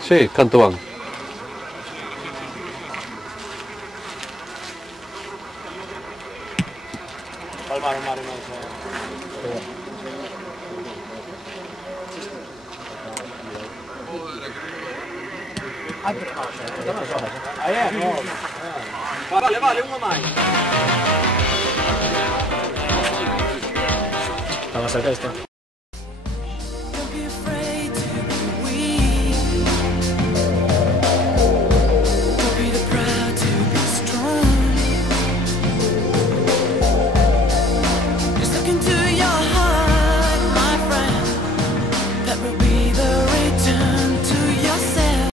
Sì, canto van. Palmar, Mario, no. Vale, vale, unha máis. Vamos a sacar esto.